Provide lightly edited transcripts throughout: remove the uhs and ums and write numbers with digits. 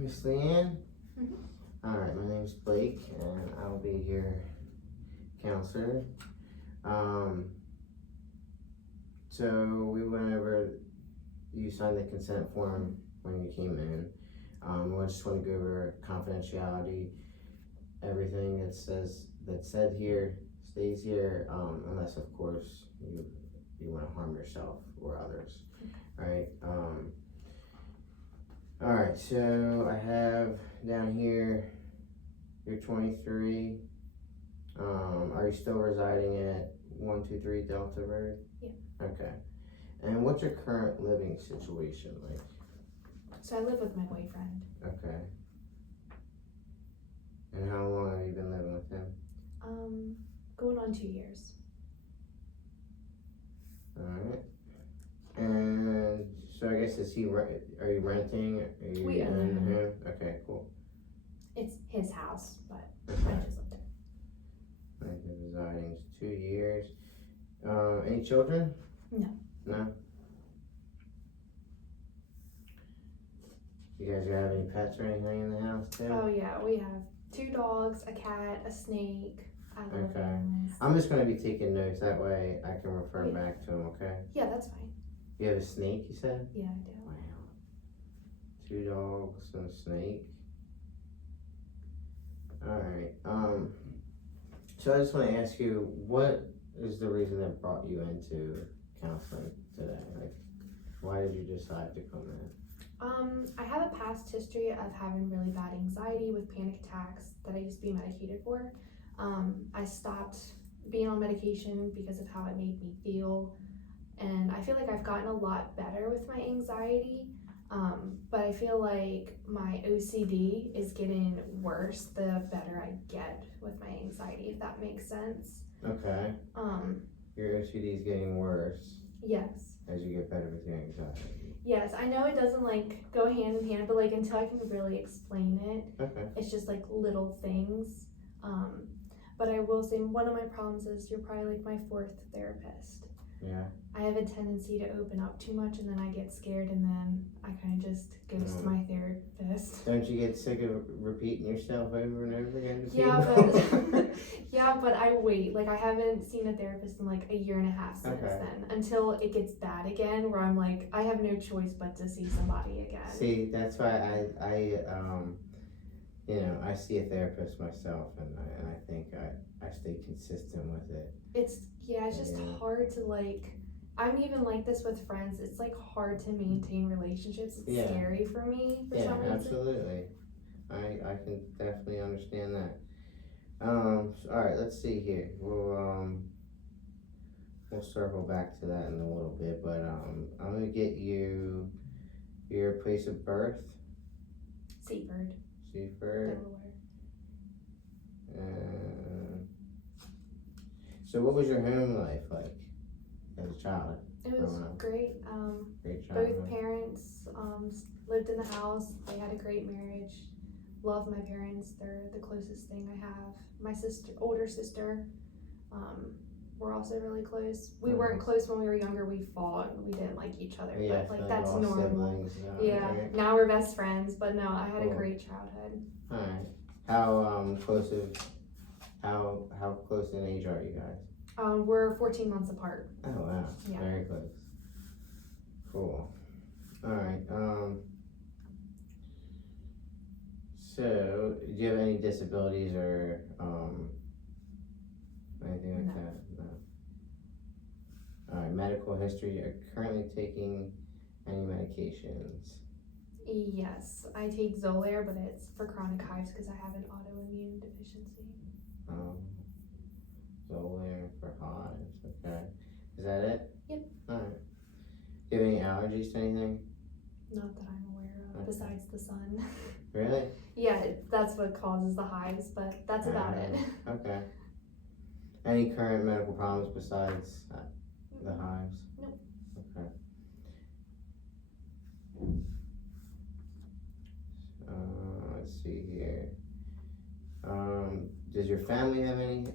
Miss Leanne? Mhm. Alright, my name's Blake, and I'll be your counselor. So we went over, you signed the consent form when you came in. I just want to go over confidentiality. Everything that's said here stays here, unless of course you want to harm yourself or others. Right? Alright, so I have down here, you're 23. Are you still residing at 123 Delta Road? Yeah. Okay. And what's your current living situation like? So I live with my boyfriend. Okay. And how long have you been living with him? Going on 2 years. Alright. And so I guess are you renting? Are you We own in the him? Okay, cool. It's his house, but Okay. I just live there. I've been residing 2 years. Any children? No. No? You guys have any pets or anything in the house too? Oh yeah, we have 2 dogs, a cat, a snake. I love Okay. animals. I'm just gonna be taking notes, that way I can refer Okay. back to him, okay? Yeah, that's fine. You have a snake, you said? Yeah, I do. Wow. 2 dogs and a snake. Alright, so I just wanna ask you, what is the reason that brought you into counseling today? Like, why did you decide to come in? I have a past history of having really bad anxiety with panic attacks that I used to be medicated for. I stopped being on medication because of how it made me feel, and I feel like I've gotten a lot better with my anxiety, but I feel like my OCD is getting worse the better I get with my anxiety, if that makes sense. Okay. Your OCD is getting worse Yes. as you get better with your anxiety. Yes, I know it doesn't like go hand in hand, but like until I can really explain it, Okay. it's just like little things. But I will say one of my problems is you're probably like my 4th therapist. Yeah. I have a tendency to open up too much and then I get scared and then I kind of just ghost my therapist. Don't you get sick of repeating yourself over and over again to Yeah, people? but yeah, but I wait. Like I haven't seen a therapist in like a year and a half since then, until it gets bad again, where I'm like, I have no choice but to see somebody again. See, that's why I see a therapist myself, and I think I stay consistent with it. It's just hard to like. I'm even like this with friends. It's like hard to maintain relationships. It's scary for me for some reason. Absolutely. I can definitely understand that. All right, let's see here. We'll circle back to that in a little bit, but I'm gonna get you your place of birth. Seaford. Delaware. So what was your home life like as a child? It was great. Great childhood. Both parents lived in the house. They had a great marriage. Love my parents. They're the closest thing I have. My older sister, we're also really close. We weren't close when we were younger. We fought. We didn't like each other. Yeah, but like that's normal. Siblings, Right? Now we're best friends. But no, I had a great childhood. All right. How close in age are you guys? We're 14 months apart. Oh wow. Yeah. Very close. Cool. All right. So, do you have any disabilities or anything like that? No. All right. Medical history. You're currently taking any medications? Yes, I take Xolair, but it's for chronic hives because I have an autoimmune deficiency. Xolair for hives. Okay. Is that it? Yep. All right. Do you have any allergies to anything? Not that I'm aware of, besides the sun. Really? Yeah, that's what causes the hives, but that's about it. Okay. Any current medical problems besides the hives? Nope. Okay. Let's see here. Does your family have any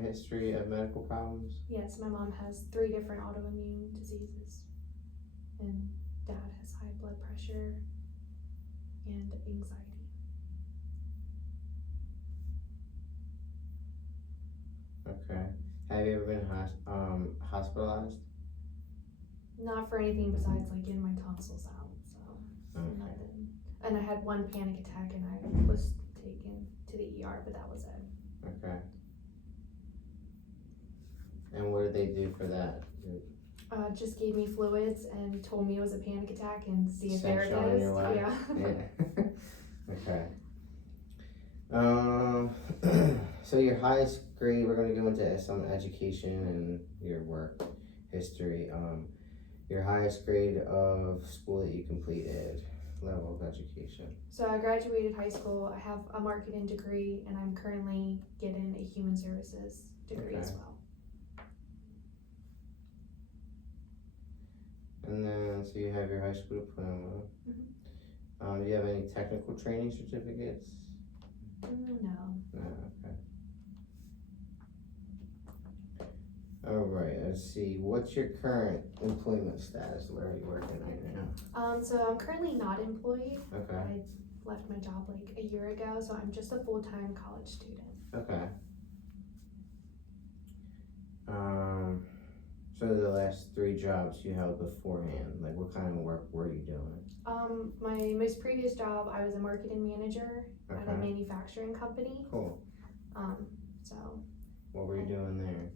history of medical problems? Yes, my mom has 3 different autoimmune diseases, and dad has high blood pressure, and anxiety. Okay. Have you ever been hospitalized? Not for anything besides like getting my tonsils out, so Okay. nothing. And I had one panic attack and I was taken to the ER, but that was it. Okay. And what did they do for that? Just gave me fluids and told me it was a panic attack and see if there it Sent you on is. your way? Yeah. Yeah. Okay. So your highest grade, we're gonna go into some education and your work history. Your highest grade of school that you completed, level of education. So I graduated high school. I have a marketing degree and I'm currently getting a human services degree as Okay. well. And then, so you have your high school diploma. Do you have any technical training certificates? No. No, okay. Alright, let's see, what's your current employment status? Where are you working right now? So I'm currently not employed. Okay, I left my job like a year ago, so I'm just a full-time college student. okay. So the last 3 jobs you held beforehand, like what kind of work were you doing? My most previous job, I was a marketing manager at a Okay, manufacturing company. cool. So What were you doing there?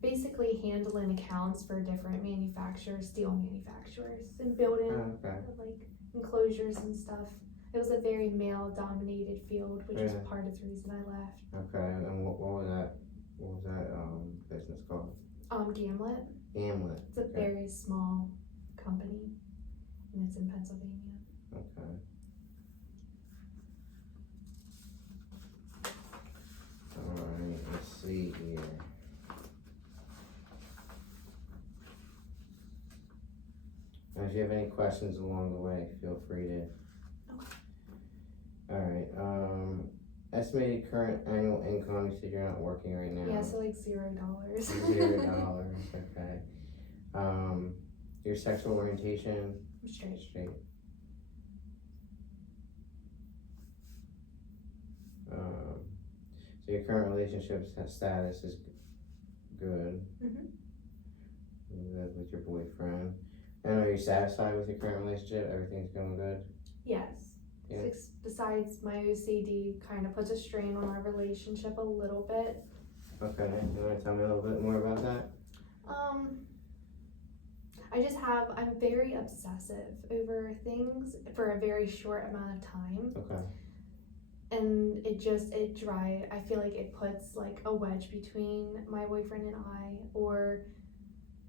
basically handling accounts for different manufacturers, steel manufacturers, and building Oh, okay, like enclosures and stuff. It was a very male-dominated field, which is Yeah. part of the reason I left. okay, and what was that business called? Gamlet. Hamlet, It's a Okay. very small company, and it's in Pennsylvania. okay. Alright, let's see here. Now, if you have any questions along the way, feel free to. Alright, estimated current annual income, you said you're not working right now. Yeah, so like $0. $0, okay. Your sexual orientation? I'm straight. Straight. So your current relationship status is good. Mhm. You live with your boyfriend. And are you satisfied with your current relationship? Everything's going good? Yes. Yeah. Besides, my OCD kind of puts a strain on our relationship a little bit. Okay, you wanna tell me a little bit more about that? I'm very obsessive over things for a very short amount of time. Okay. And I feel like it puts like a wedge between my boyfriend and or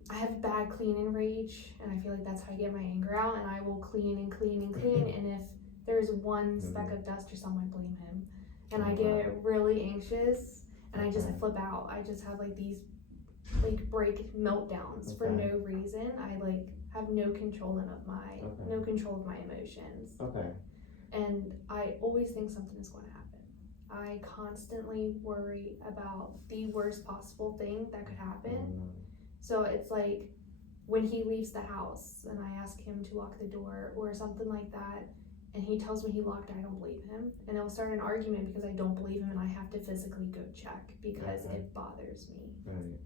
I have bad cleaning rage, and I feel like that's how I get my anger out, and I will clean and clean and clean, and if there's one speck of dust or something, I blame him. And I get really anxious, and I flip out. I just have like these like break meltdowns for no reason. I like have no control of my emotions. Okay. And I always think something is going to happen. I constantly worry about the worst possible thing that could happen. So it's like when he leaves the house and I ask him to lock the door or something like that, and he tells me he locked it, I don't believe him. And it'll start an argument because I don't believe him and I have to physically go check because it bothers me. Right.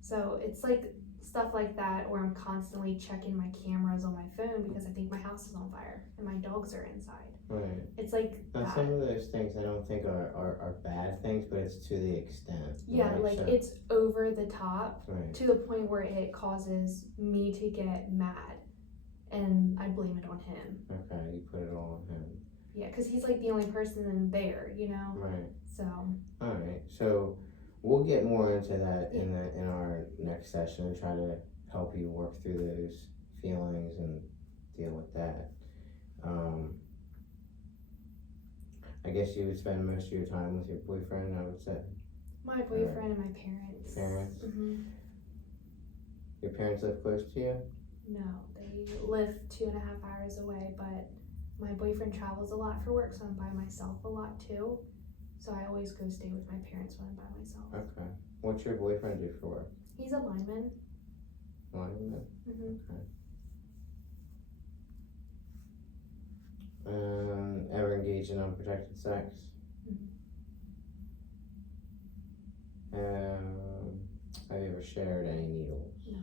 So it's like stuff like that, or I'm constantly checking my cameras on my phone because I think my house is on fire and my dogs are inside. Right. It's like Now, that. some of those things I don't think are bad things, but it's to the extent. Yeah, right? like So- it's over the top Right. to the point where it causes me to get mad, and I blame it on him. Okay, you put it all on him. Yeah, because he's like the only person in there, you know. Right. So Alright, so we'll get more into that in our next session and try to help you work through those feelings and deal with that. I guess you would spend most of your time with your boyfriend, I would say. my boyfriend and my parents. Parents? Hmm. Your parents live close to you? No, they live 2.5 hours away, but my boyfriend travels a lot for work, so I'm by myself a lot too. So I always go stay with my parents when I'm by myself. Okay. What's your boyfriend do for work? He's a lineman. Lineman? Hmm. Okay. engaged in unprotected sex? Have you ever shared any needles? No.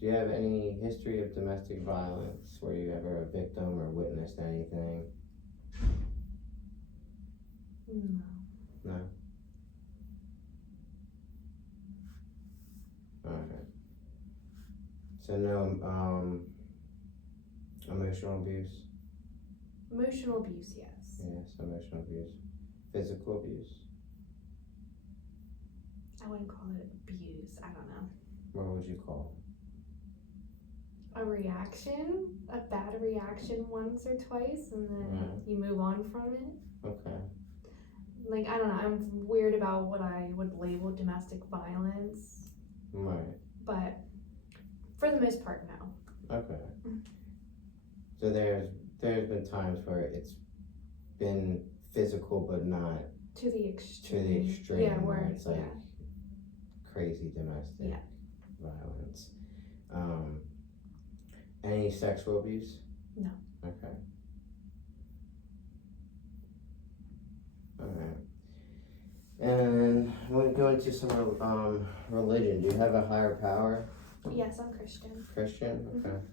Do you have any history of domestic violence? Were you ever a victim or witnessed anything? No. No? Alright. So no, emotional abuse? Emotional abuse, yes. Yes, emotional abuse. Physical abuse? I wouldn't call it abuse. I don't know. What would you call A reaction, a bad reaction once or twice, and then Right. you move on from it. it? Okay. Like, I don't know. I'm weird about what I would label domestic violence, Right. but for the most part, no. Okay. So there's been times where it's been physical but not To the to extreme. the extreme Yeah, where where it's like yeah. crazy domestic Yeah. violence. Any sexual abuse? No. Okay. Alright. And I want to go into some religion. Do you have a higher power? Yes, I'm Christian. Christian? Mhm. Okay.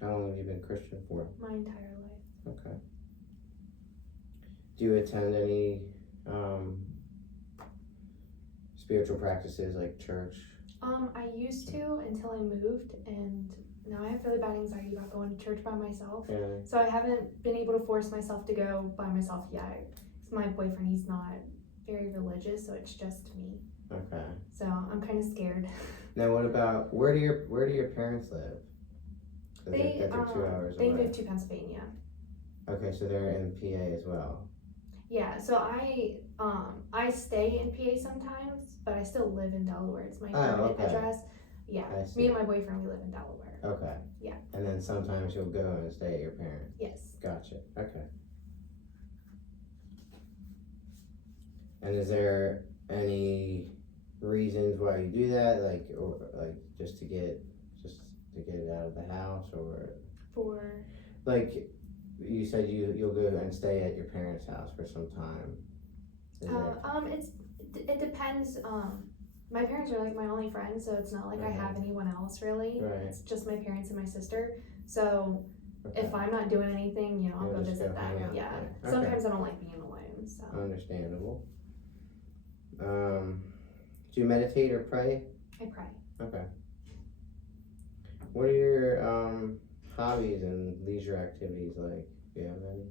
How long have you been Christian for? My entire life. Okay. Do you attend any spiritual practices like church? I used to until I moved, and now I have really bad anxiety about going to church by myself. Yeah. So I haven't been able to force myself to go by myself yet. 'Cause my boyfriend, he's not very religious, so it's just me. Okay. So I'm kind of scared. Now, what about where do your parents live? 'Cause They they're 2 hours they away. moved to Pennsylvania. Okay, so they're in PA as well. Yeah, so I stay in PA sometimes, but I still live in Delaware. It's my Oh, permanent okay. address. Yeah, I me see. and my boyfriend, we live in Delaware. Okay. Yeah. And then sometimes you'll go and stay at your parents. Yes. Gotcha. Okay. And is there any reasons why you do that, like, or like just to get it out of the house, or For like you said you'll go and stay at your parents' house for some time? Is there- it depends. My parents are like my only friends, so it's not like I have anyone else really. Right. It's just my parents and my sister. So okay. if I'm not doing anything, I'll You'll go just visit go hang them. out Yeah. there. Okay. Sometimes I don't like being alone. So Understandable. Do you meditate or pray? I pray. Okay. What are your hobbies and leisure activities like? Do you have any?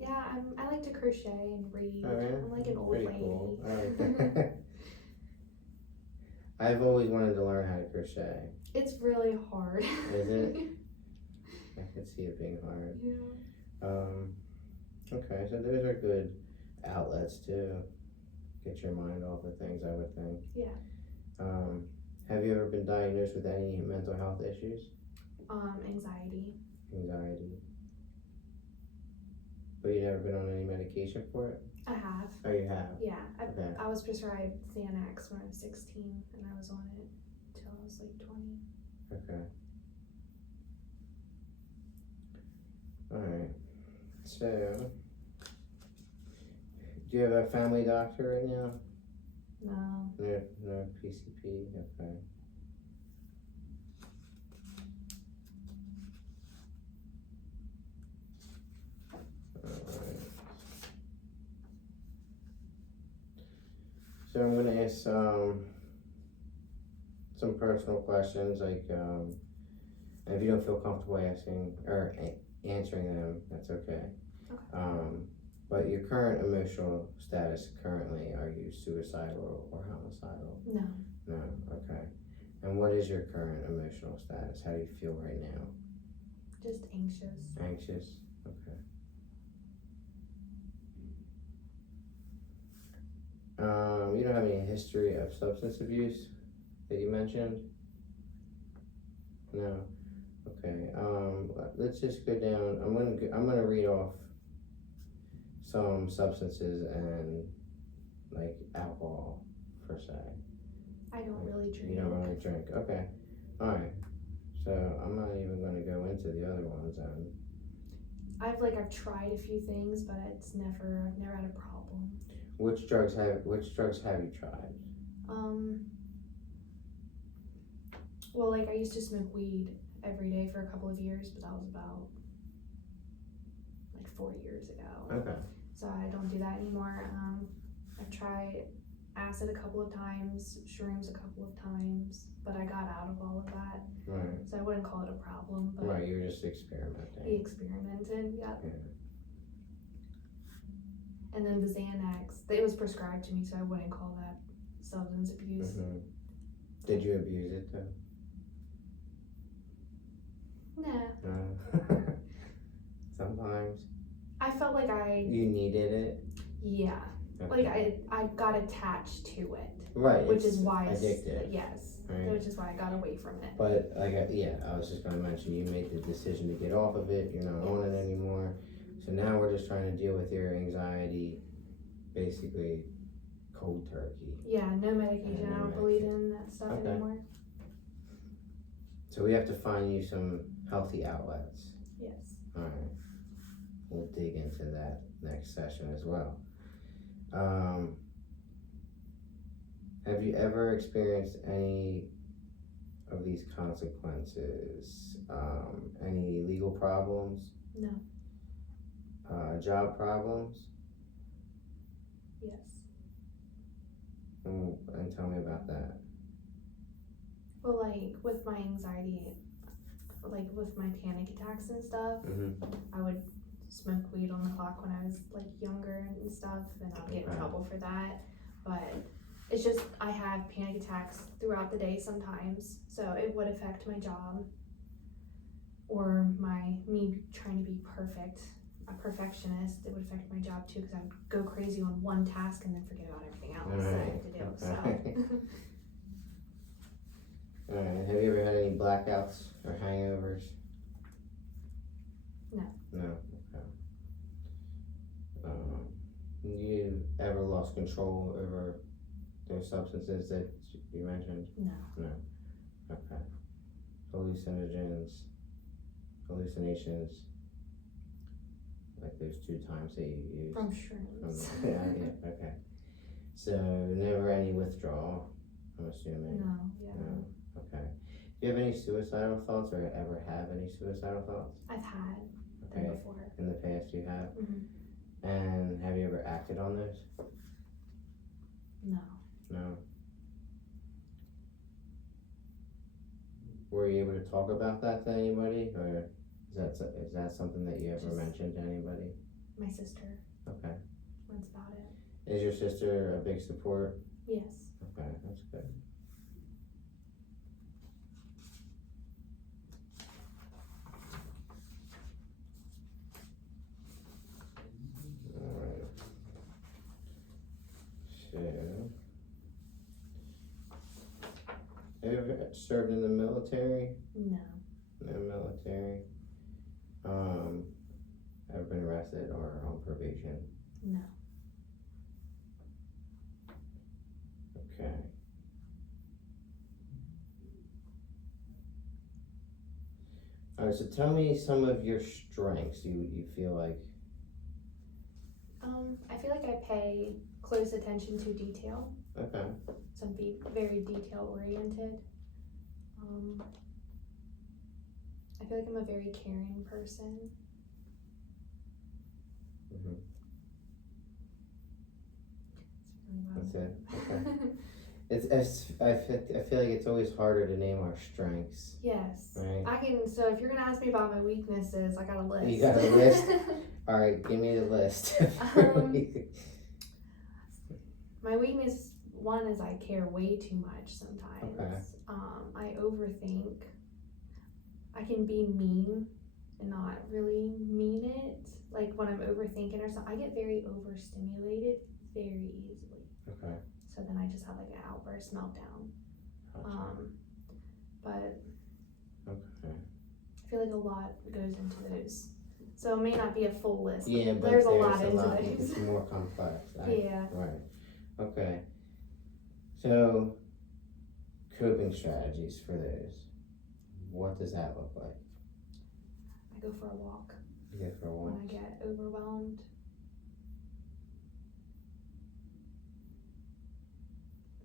Yeah, I like to crochet and read. Oh, yeah? I'm like an old Pretty lady. cool. I like that. I've always wanted to learn how to crochet. It's really hard. Is it? I can see it being hard. Yeah. Okay, so those are good outlets to get your mind off of things, I would think. Yeah. Have you ever been diagnosed with any mental health issues? Anxiety. Anxiety. But you never been on any medication for it? I have. Oh, you have? Yeah. Okay. I was prescribed Xanax when I was 16, and I was on it until I was like 20. Okay. Alright. So, do you have a family doctor right now? No. No PCP? Okay. Alright. So I'm gonna ask some personal questions, like, and if you don't feel comfortable asking or answering them, that's okay. Okay. But your current emotional status currently, are you suicidal or homicidal? No. No, okay. And what is your current emotional status? How do you feel right now? Just anxious. Anxious? Okay. You don't have any history of substance abuse that you mentioned? No. Okay. Let's just go down. I'm gonna read off some substances and like alcohol per se. I don't really drink. You don't really drink. Okay. All right. So I'm not even gonna go into the other ones then. I've tried a few things, but I've never had a problem. Which drugs have you tried? Well, I used to smoke weed every day for a couple of years, but that was about 4 years ago. Okay. So I don't do that anymore. I've tried acid a couple of times, shrooms a couple of times, but I got out of all of that. Right. So I wouldn't call it a problem, but Right, you're just experimenting. he experimented, yeah. And then the Xanax, it was prescribed to me, so I wouldn't call that substance abuse. Mm-hmm. Did you abuse it though? Nah. No. Sometimes. I felt like You needed it? yeah. Okay. I got attached to it. Right. Which is why addictive. Yes. Right. Which is why I got away from it. But I was just gonna mention you made the decision to get off of it. You're not on it anymore. So now we're just trying to deal with your anxiety, basically cold turkey. Yeah, no medication. No I don't believe in that stuff Okay. anymore. So we have to find you some healthy outlets. Yes. All right. We'll dig into that next session as well. Have you ever experienced any of these consequences? Any legal problems? No. Job problems? Yes. And tell me about that. Well, with my anxiety, with my panic attacks and stuff, Mm-hmm. I would smoke weed on the clock when I was younger and stuff, and I'd get in Okay. trouble for that. But it's just I have panic attacks throughout the day sometimes, so it would affect my job or me trying to be perfect, a perfectionist. It would affect my job too, because I would go crazy on one task and then forget about everything else that I have to do. Okay. So. Alright, have you ever had any blackouts or hangovers? No. No, okay. You ever lost control over those substances that you mentioned? No. No. Okay. Hallucinations, like those 2 times that you used? From shrooms. Yeah, okay. So never any withdrawal, I'm assuming? No, yeah. No. Okay. Do you have any suicidal thoughts or ever have any suicidal thoughts? I've had Okay. them before. In the past you have? Mhm. And have you ever acted on those? No. No. Were you able to talk about that to anybody, or is that something that you ever Just- mentioned to anybody? My sister. Okay. That's about it. Is your sister a big support? Yes. Okay, that's good. Alright. So, have you ever served in the military? No. No military. Ever been arrested or on probation? No. Okay. Alright, so tell me some of your strengths you feel like. I feel like I pay close attention to detail. Okay. So I'm very detail oriented. I feel like I'm a very caring person. Mm-hmm. It's really That's it. Okay. I feel like it's always harder to name our strengths. Yes. Right. So if you're gonna ask me about my weaknesses, I got a list. You got a list? Alright, give me the list. My weakness, one, is I care way too much sometimes. Okay. I overthink. I can be mean and not really mean it. Like when I'm overthinking or something, I get very overstimulated very easily. Okay. So then I just have an outburst meltdown. Gotcha. But Okay. I feel like a lot goes into those. So it may not be a full list. Yeah, but there's a lot into It's those. more complex. Yeah. Right. Okay. So, coping strategies for those. what does that look like? I go for a walk You go for a when walk? I get overwhelmed.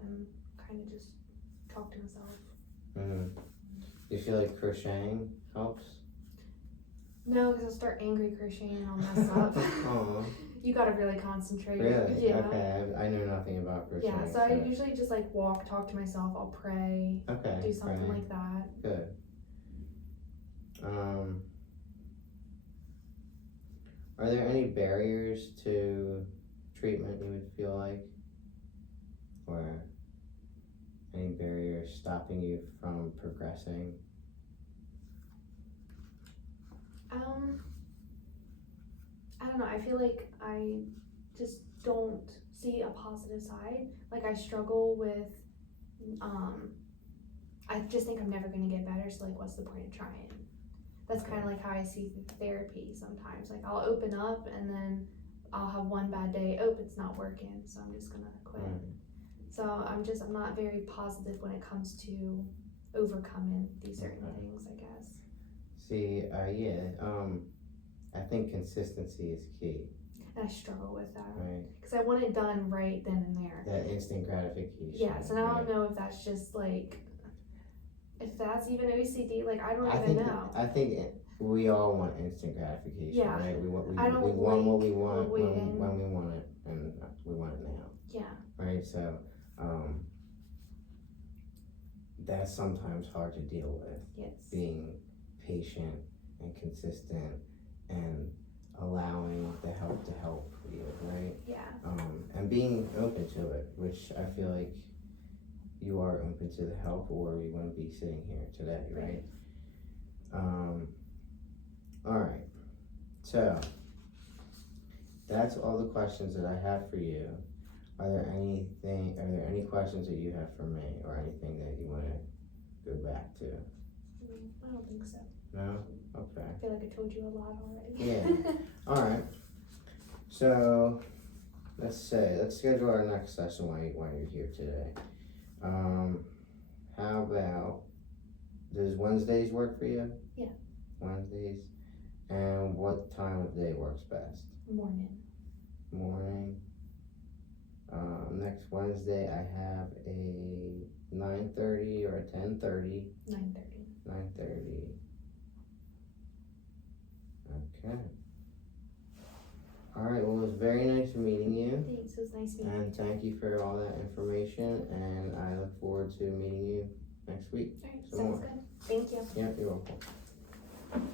And kind of just talk to myself. Mm-hmm. Do you feel like crocheting helps? No, because I'll start angry crocheting and I'll mess up. Aw. You gotta really concentrate. Really? Yeah. Okay, I know nothing about crocheting. Yeah, so I usually just like walk, talk to myself, I'll pray, Okay, do something right. like that. Good. Are there any barriers to treatment you would feel like? Or any barriers stopping you from progressing? I don't know, I feel like I just don't see a positive side. Like I struggle with, I just think I'm never gonna get better, so like what's the point of trying? That's kind of like how I see therapy sometimes. Like I'll open up and then I'll have one bad day, oh, it's not working, so I'm just gonna quit. So I'm not very positive when it comes to overcoming these certain things, I guess. See, I think consistency is key, And I struggle with that. right? Because I want it done right then and there. That instant gratification. Yeah, so now I right? don't know if that's just like, if that's even OCD, like I don't I even think know. we all want instant gratification, Yeah. right? We want I don't what we like want waiting. when we want it, and we want it now, Yeah, right? So that's sometimes hard to deal with. yes. Being patient and consistent and allowing the help to help you, right? Yeah, And being open to it, which I feel like you are open to the help, or you wouldn't be sitting here today, right? All right, so that's all the questions that I have for you. Are there any questions that you have for me, or anything that you want to go back to? I don't think so. No? Okay. I feel like I told you a lot already. Yeah. All right. So let's schedule our next session while you're here today. How about, does Wednesdays work for you? Yeah. Wednesdays. And what time of day works best? Morning. Morning. Next Wednesday I have a 9:30 or a 10:30. 9:30. 9:30. Okay. All right, well, it was very nice meeting you, Thanks, it was nice meeting you. and thank you for all that information, and I look forward to meeting you next week. Alright, some sounds more. good. Thank you. Yeah, you're welcome.